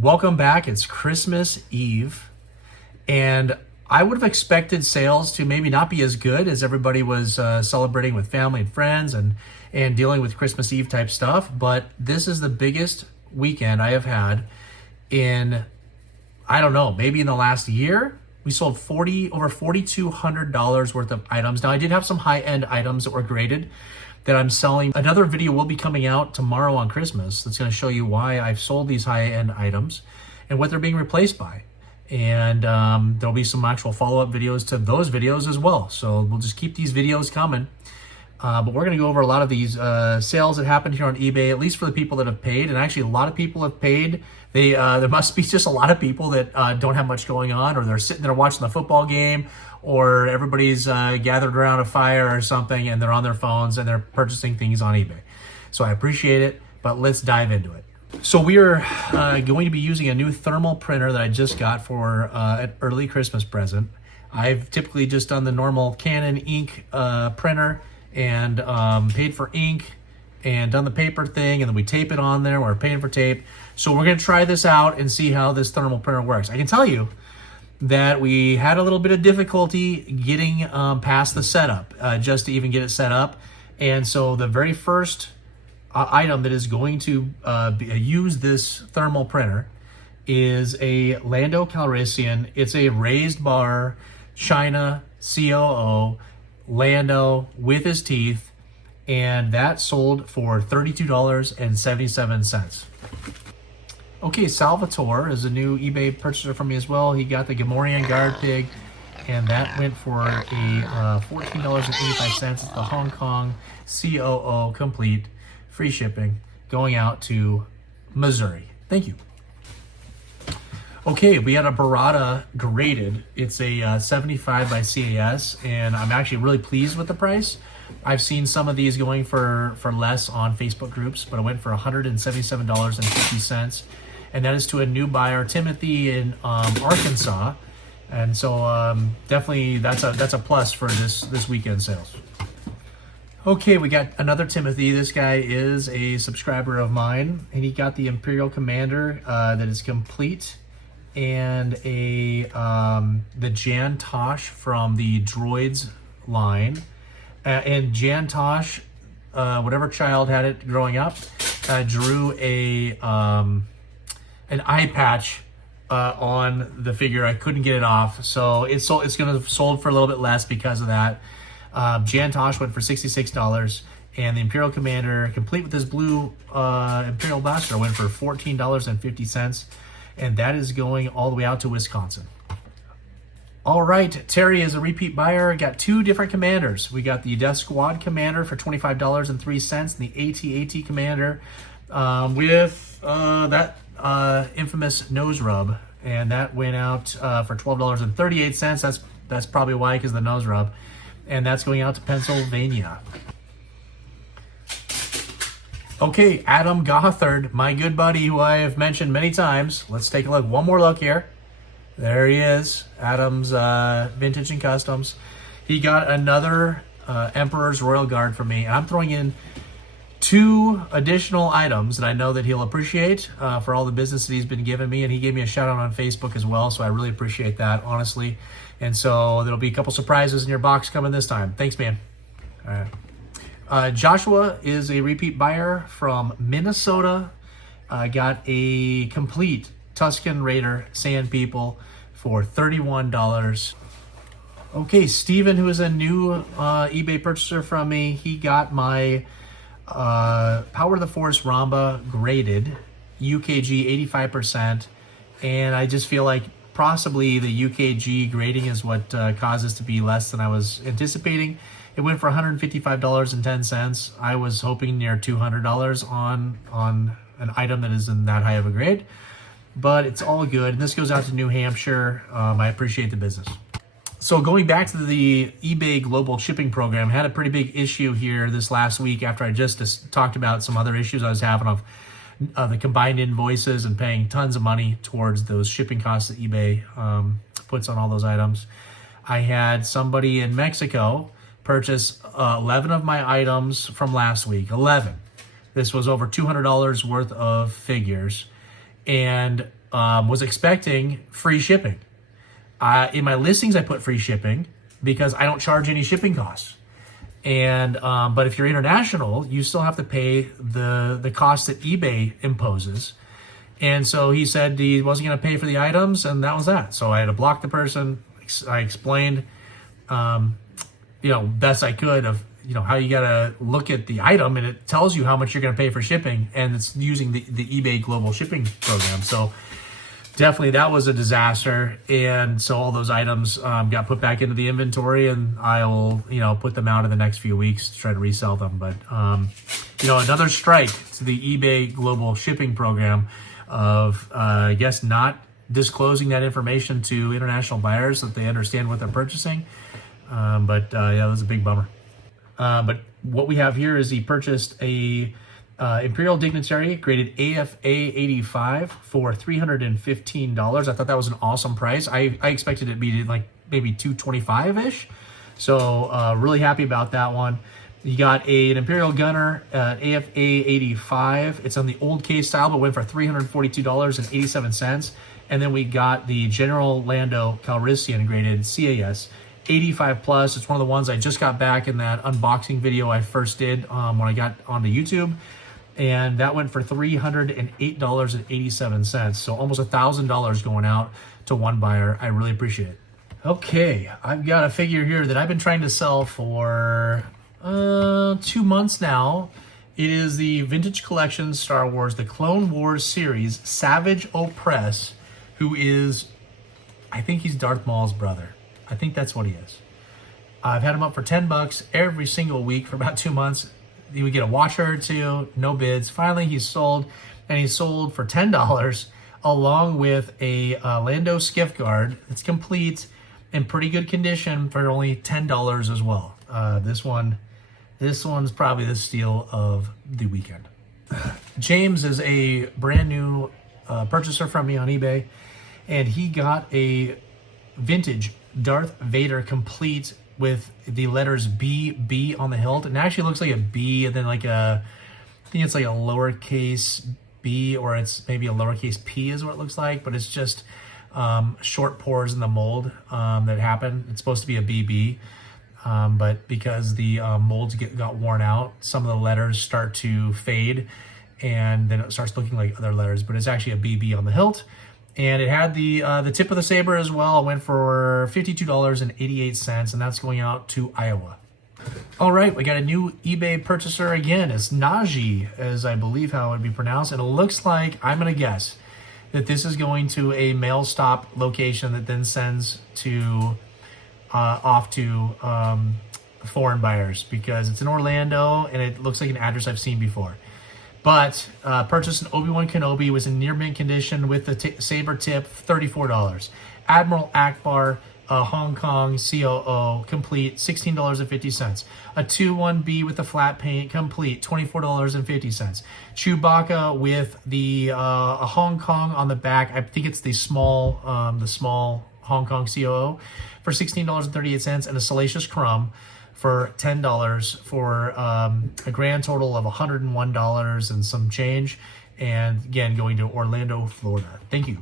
Welcome back. It's Christmas Eve, and I would have expected sales to maybe not be as good as everybody was celebrating with family and friends and dealing with Christmas Eve type stuff. But this is the biggest weekend I have had in, I don't know, maybe in the last year. We sold over $4,200 worth of items. Now, I did have some high-end items that were graded that I'm selling. Another video will be coming out tomorrow on Christmas that's going to show you why I've sold these high-end items and what they're being replaced by. And there'll be some actual follow-up videos to those videos as well. So we'll just keep these videos coming. But we're going to go over a lot of these sales that happened here on eBay, at least for the people that have paid. And actually, a lot of people have paid. There must be just a lot of people that don't have much going on, or they're sitting there watching the football game, or everybody's gathered around a fire or something, and they're on their phones and they're purchasing things on eBay. So I appreciate it, but let's dive into it. So we are going to be using a new thermal printer that I just got for an early Christmas present. I've typically just done the normal Canon ink printer and paid for ink and done the paper thing, and then we tape it on there. We're paying for tape. So we're going to try this out and see how this thermal printer works. I can tell you that we had a little bit of difficulty getting past the setup, just to even get it set up. And so the very first item that is going to use this thermal printer is a Lando Calrissian. It's a raised bar China COO Lando with his teeth, and that sold for $32.77. Okay, Salvatore is a new eBay purchaser for me as well. He got the Gamorrean Guard Pig, and that went for a $14.85. It's the Hong Kong COO complete, free shipping, going out to Missouri. Thank you. Okay, we had a Barada graded. It's a 75 by CAS, and I'm actually really pleased with the price. I've seen some of these going for less on Facebook groups, but it went for $177.50. And that is to a new buyer, Timothy in Arkansas. And so definitely that's a plus for this weekend sales. Okay, we got another Timothy. This guy is a subscriber of mine, and he got the Imperial Commander that is complete, and the Jan Tosh from the Droids line. And Jan Tosh, whatever child had it growing up, drew an eye patch on the figure. I couldn't get it off, so it's going to sold for a little bit less because of that. Jan Tosh went for $66, and the Imperial Commander, complete with his blue Imperial Blaster, went for $14.50, and that is going all the way out to Wisconsin. All right, Terry is a repeat buyer. Got two different commanders. We got the Death Squad Commander for $25.03, and the AT-AT Commander with that infamous nose rub, and that went out for $12.38. That's probably why, because of the nose rub, and that's going out to Pennsylvania. Okay, Adam Gothard, my good buddy who I have mentioned many times. Let's take a look. One more look here. There he is, Adam's Vintage and Customs. He got another Emperor's Royal Guard for me. I'm throwing in two additional items that I know that he'll appreciate for all the business that he's been giving me, and he gave me a shout out on Facebook as well, so I really appreciate that, honestly. And so there'll be a couple surprises in your box coming this time. Thanks, man. All right. Joshua is a repeat buyer from Minnesota. Got a complete Tusken Raider Sand People for $31. Okay, Steven, who is a new eBay purchaser from me, he got my Power of the Force Ramba graded, UKG 85%, and I just feel like possibly the UKG grading is what caused this to be less than I was anticipating. It went for $155.10. I was hoping near $200 on an item that is in that high of a grade, but it's all good. And this goes out to New Hampshire. I appreciate the business. So going back to the eBay global shipping program, had a pretty big issue here this last week after I just talked about some other issues I was having of the combined invoices and paying tons of money towards those shipping costs that eBay puts on all those items. I had somebody in Mexico purchase 11 of my items from last week. 11. This was over $200 worth of figures. and was expecting free shipping. In my listings, I put free shipping because I don't charge any shipping costs. And but if you're international, you still have to pay the cost that eBay imposes. And so he said he wasn't going to pay for the items, and that was that. So I had to block the person. I explained, best I could of how you got to look at the item, and it tells you how much you're going to pay for shipping, and it's using the eBay global shipping program. So definitely that was a disaster. And so all those items got put back into the inventory, and I'll put them out in the next few weeks to try to resell them. But another strike to the eBay global shipping program of I guess not disclosing that information to international buyers so that they understand what they're purchasing. But that was a big bummer. But what we have here is he purchased a Imperial Dignitary graded AFA 85 for $315. I thought that was an awesome price. I expected it to be like maybe $225-ish. So really happy about that one. You got an Imperial Gunner AFA 85. It's on the old case style, but went for $342.87. And then we got the General Lando Calrissian graded CAS 85 plus. It's one of the ones I just got back in that unboxing video I first did when I got onto YouTube. And that went for $308.87. So almost $1,000 going out to one buyer. I really appreciate it. Okay, I've got a figure here that I've been trying to sell for 2 months now. It is the Vintage Collection Star Wars, the Clone Wars series, Savage Opress, who is, I think he's Darth Maul's brother. I think that's what he is. I've had him up for $10 every single week for about 2 months. He would get a watcher or two, no bids. Finally, he's sold, and he's sold for $10 along with a Lando Skiff Guard. It's complete in pretty good condition for only $10 as well. This one's probably the steal of the weekend. James is a brand new purchaser from me on eBay, and he got a vintage Darth Vader complete with the letters BB on the hilt. And it actually looks like a B and then I think it's like a lowercase b, or it's maybe a lowercase p is what it looks like, but it's just short pores in the mold that happen. It's supposed to be a BB, but because the molds got worn out, some of the letters start to fade, and then it starts looking like other letters, but it's actually a BB on the hilt. And it had the tip of the saber as well. It went for $52.88, and that's going out to Iowa. All right, we got a new eBay purchaser again. It's Najee, as I believe how it would be pronounced. And it looks like, I'm going to guess, that this is going to a mail stop location that then sends to off to foreign buyers, because it's in Orlando, and it looks like an address I've seen before. But purchased an Obi-Wan Kenobi, was in near mint condition with the saber tip, $34. Admiral Akbar, Hong Kong COO, complete, $16.50. A 2-1B with the flat paint, complete, $24.50. Chewbacca with the a Hong Kong on the back. I think it's the small Hong Kong COO for $16.38, and a Salacious Crumb for $10 for a grand total of $101 and some change. And again, going to Orlando, Florida. Thank you.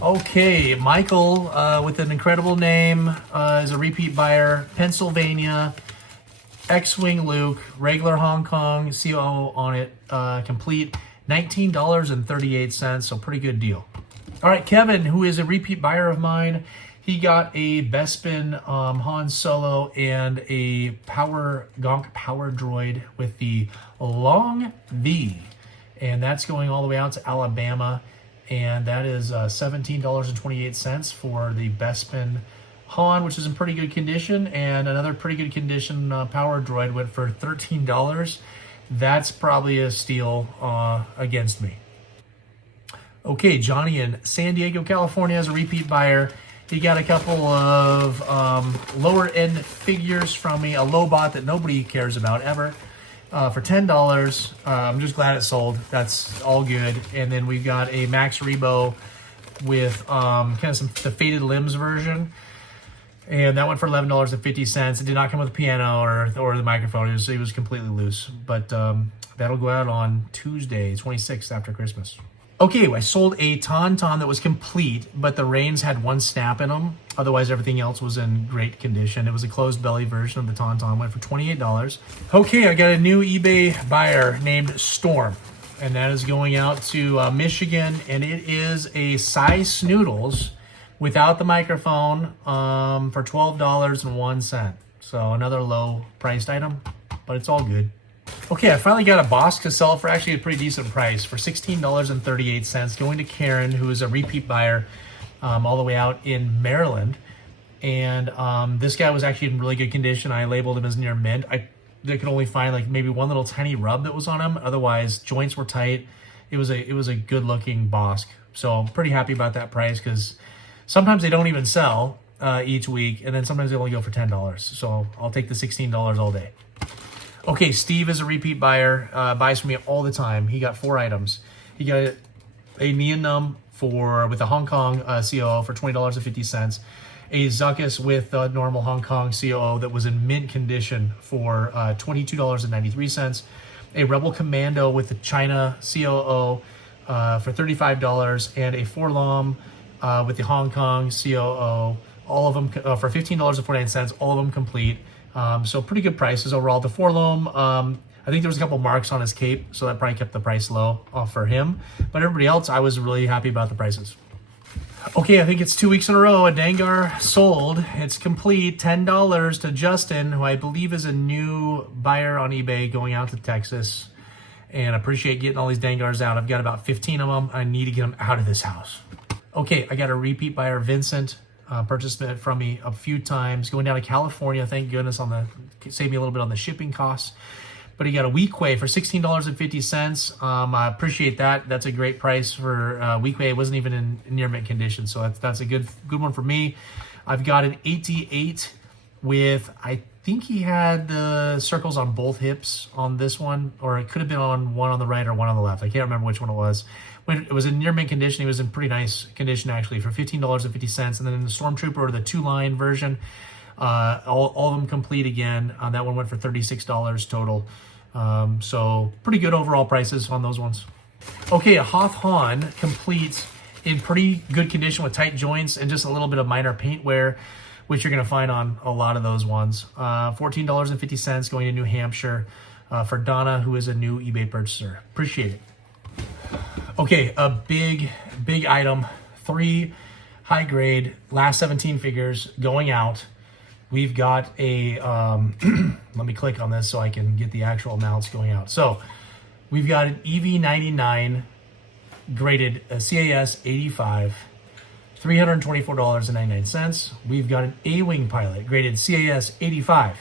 Okay, Michael with an incredible name is a repeat buyer. Pennsylvania, X-Wing Luke, regular Hong Kong, COO on it, complete, $19.38, so pretty good deal. All right, Kevin, who is a repeat buyer of mine, he got a Bespin Han Solo and a Gonk Power Droid with the long V. And that's going all the way out to Alabama. And that is $17.28 for the Bespin Han, which is in pretty good condition. And another pretty good condition Power Droid went for $13. That's probably a steal against me. Okay, Johnny in San Diego, California is a repeat buyer. He got a couple of lower end figures from me, a Lobot that nobody cares about ever, for $10. I'm just glad it sold. That's all good. And then we've got a Max Rebo with kind of the faded limbs version, and that went for $11.50. It did not come with a piano or the microphone. It was completely loose. But that'll go out on Tuesday, 26th after Christmas. Okay, I sold a Tauntaun that was complete, but the reins had one snap in them. Otherwise, everything else was in great condition. It was a closed belly version of the Tauntaun. Went for $28. Okay, I got a new eBay buyer named Storm, and that is going out to Michigan, and it is a size Snoodles without the microphone for $12.01. So another low-priced item, but it's all good. Okay, I finally got a box to sell for actually a pretty decent price for $16.38, going to Karen, who is a repeat buyer all the way out in Maryland. And this guy was actually in really good condition. I labeled him as near mint. I could only find like maybe one little tiny rub that was on him. Otherwise, joints were tight. It was a good looking Bosk. So I'm pretty happy about that price because sometimes they don't even sell each week, and then sometimes they only go for $10. So I'll take the $16 all day. Okay, Steve is a repeat buyer, buys from me all the time. He got 4 items. He got a Neonum with a Hong Kong COO for $20.50, a Zuckus with a normal Hong Kong COO that was in mint condition for $22.93, a Rebel Commando with the China COO for $35, and a Forlom with the Hong Kong COO, all of them for $15.49, all of them complete. So pretty good prices overall. The Forlom, I think there was a couple marks on his cape, so that probably kept the price low for him. But everybody else, I was really happy about the prices. Okay, I think it's 2 weeks in a row. A Dengar sold. It's complete. $10 to Justin, who I believe is a new buyer on eBay going out to Texas. And I appreciate getting all these Dengars out. I've got about 15 of them. I need to get them out of this house. Okay, I got a repeat buyer, Vincent. Purchased it from me a few times, going down to California. Thank goodness saved me a little bit on the shipping costs. But he got a Weequay for $16.50. I appreciate that. That's a great price for Weequay. It wasn't even in near mint condition, so that's a good one for me. I've got an 88 with, I think he had the circles on both hips on this one, or it could have been on one on the right or one on the left. I can't remember which one it was. When it was in near mint condition, he was in pretty nice condition actually for $15.50. And then in the Stormtrooper or the 2-line version, all of them complete again. That one went for $36 total. So pretty good overall prices on those ones. Okay, a Hoth Han complete in pretty good condition with tight joints and just a little bit of minor paint wear, which you're going to find on a lot of those ones. $14.50 going to New Hampshire for Donna, who is a new eBay purchaser. Appreciate it. Okay, a big item, 3 high grade, last 17 figures going out. We've got a, let me click on this so I can get the actual amounts going out. So we've got an EV99 graded CAS 85, $324.99. We've got an A-Wing pilot graded CAS 85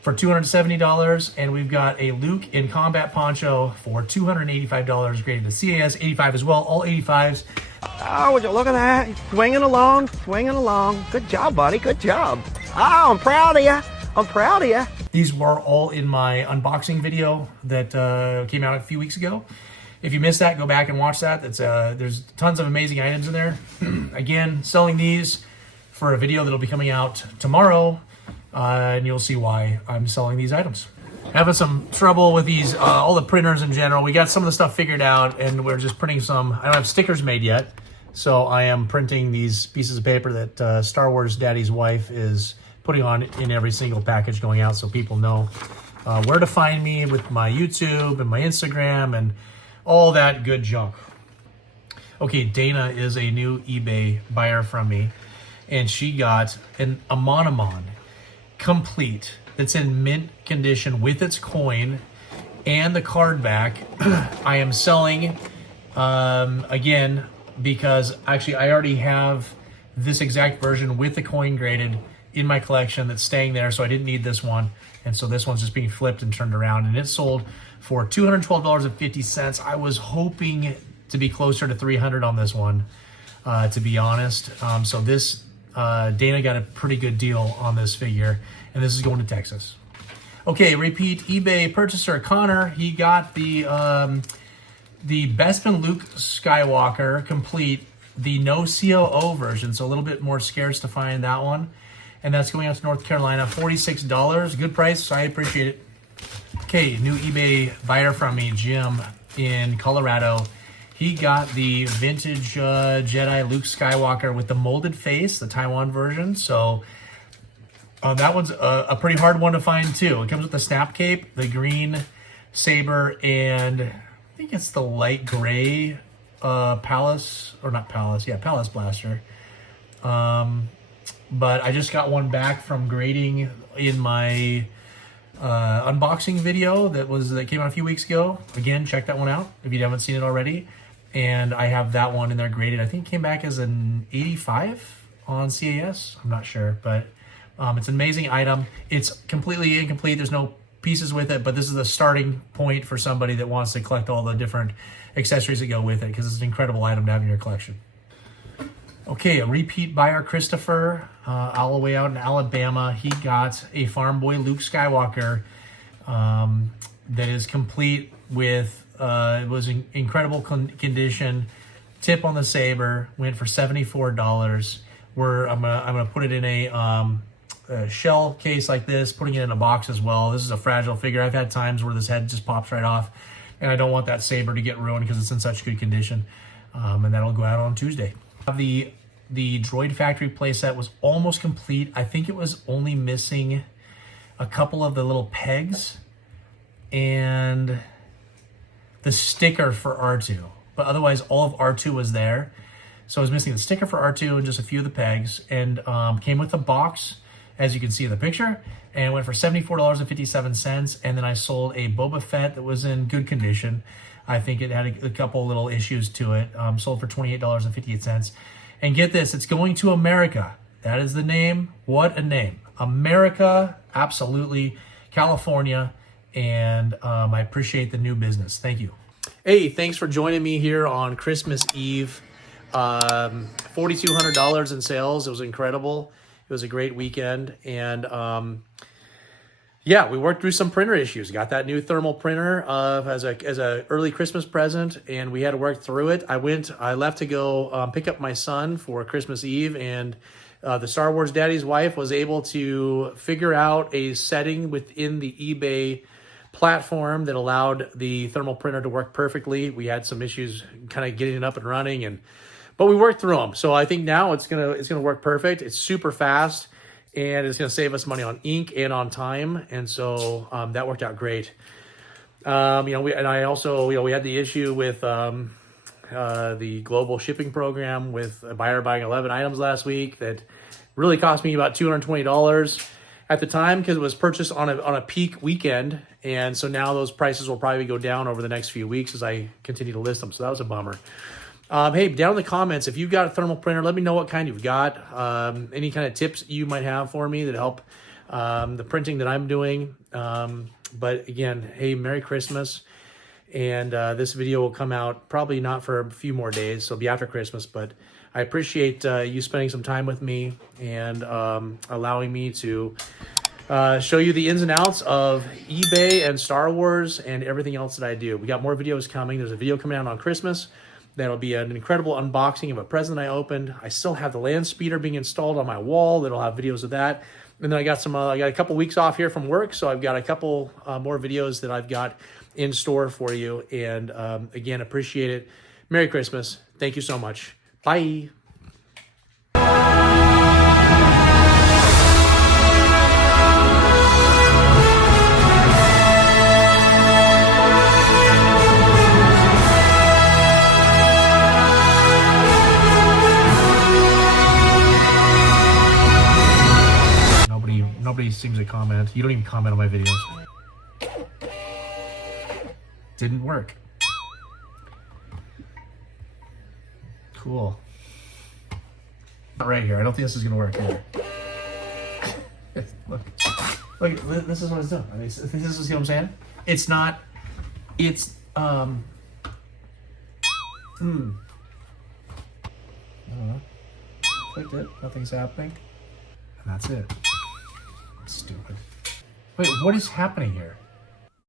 for $270, and we've got a Luke in combat poncho for $285, graded to CAS 85 as well, all 85s. Oh, would you look at that? He's swinging along, swinging along. Good job, buddy, good job. Oh, I'm proud of you. I'm proud of you. These were all in my unboxing video that came out a few weeks ago. If you missed that, go back and watch that. There's tons of amazing items in there. Again, selling these for a video that'll be coming out tomorrow. And you'll see why I'm selling these items. Having some trouble with these, all the printers in general. We got some of the stuff figured out, and we're just printing some. I don't have stickers made yet, so I am printing these pieces of paper that Star Wars Daddy's wife is putting on in every single package going out, so people know where to find me with my YouTube and my Instagram and all that good junk. Okay, Dana is a new eBay buyer from me, and she got a Monomon complete that's in mint condition with its coin and the card back. I am selling again because actually I already have this exact version with the coin graded in my collection that's staying there, so I didn't need this one, and so this one's just being flipped and turned around, and it sold for $212.50. I was hoping to be closer to $300 on this one, to be honest. So this Dana got a pretty good deal on this figure, and this is going to Texas. Okay, repeat eBay purchaser Connor. He got the Bespin Luke Skywalker complete, the no COO version, so a little bit more scarce to find that one, and that's going out to North Carolina, $46. Good price, I appreciate it. Okay, new eBay buyer from me, Jim in Colorado. He got the vintage Jedi Luke Skywalker with the molded face, the Taiwan version. So that one's a pretty hard one to find too. It comes with the snap cape, the green saber, and I think it's the light gray Palace blaster. But I just got one back from grading in my unboxing video that came out a few weeks ago. Again, check that one out if you haven't seen it already. And I have that one in there graded. I think it came back as an 85 on CAS. I'm not sure, but it's an amazing item. It's completely incomplete. There's no pieces with it, but this is the starting point for somebody that wants to collect all the different accessories that go with it, because it's an incredible item to have in your collection. Okay, a repeat buyer, Christopher, all the way out in Alabama. He got a Farm Boy Luke Skywalker that is complete with, it was in incredible condition. Tip on the saber, went for $74. I'm gonna put it in a shell case like this, putting it in a box as well. This is a fragile figure. I've had times where this head just pops right off, and I don't want that saber to get ruined because it's in such good condition. And that'll go out on Tuesday. The Droid Factory playset was almost complete. I think it was only missing a couple of the little pegs and the sticker for R2. But otherwise, all of R2 was there. So I was missing the sticker for R2 and just a few of the pegs. And came with a box, as you can see in the picture. And it went for $74.57. And then I sold a Boba Fett that was in good condition. I think it had a couple little issues to it. Sold for $28.58. And get this, it's going to America. That is the name. What a name. America, absolutely. California. And I appreciate the new business. Thank you. Hey, thanks for joining me here on Christmas Eve. $4,200 in sales. It was incredible. It was a great weekend. And yeah, we worked through some printer issues. Got that new thermal printer as a early Christmas present, and we had to work through it. I left to go pick up my son for Christmas Eve, and the Star Wars Daddy's wife was able to figure out a setting within the eBay platform that allowed the thermal printer to work perfectly. We had some issues kind of getting it up and running, but we worked through them. So I think now it's gonna work perfect. It's super fast. And it's going to save us money on ink and on time, and so that worked out great. We had the issue with the global shipping program with a buyer buying 11 items last week that really cost me about $220 at the time because it was purchased on a peak weekend, and so now those prices will probably go down over the next few weeks as I continue to list them. So that was a bummer. Hey, down in the comments, if you've got a thermal printer, let me know what kind you've got. Any kind of tips you might have for me that help the printing that I'm doing. But again, hey, Merry Christmas. And this video will come out probably not for a few more days, so it'll be after Christmas. But I appreciate you spending some time with me and allowing me to show you the ins and outs of eBay and Star Wars and everything else that I do. We got more videos coming. There's a video coming out on Christmas. That'll be an incredible unboxing of a present I opened. I still have the land speeder being installed on my wall. That'll have videos of that. And then I got a couple weeks off here from work, so I've got a couple more videos that I've got in store for you. And again, appreciate it. Merry Christmas. Thank you so much. Bye. Nobody seems to comment. You don't even comment on my videos. Didn't work. Cool. Right here. I don't think this is gonna work either. Look, this is what it's doing. I mean, this is what I'm saying. It's not. It's I don't know. Clicked it. Nothing's happening. And that's it. Stupid. Wait, what is happening here?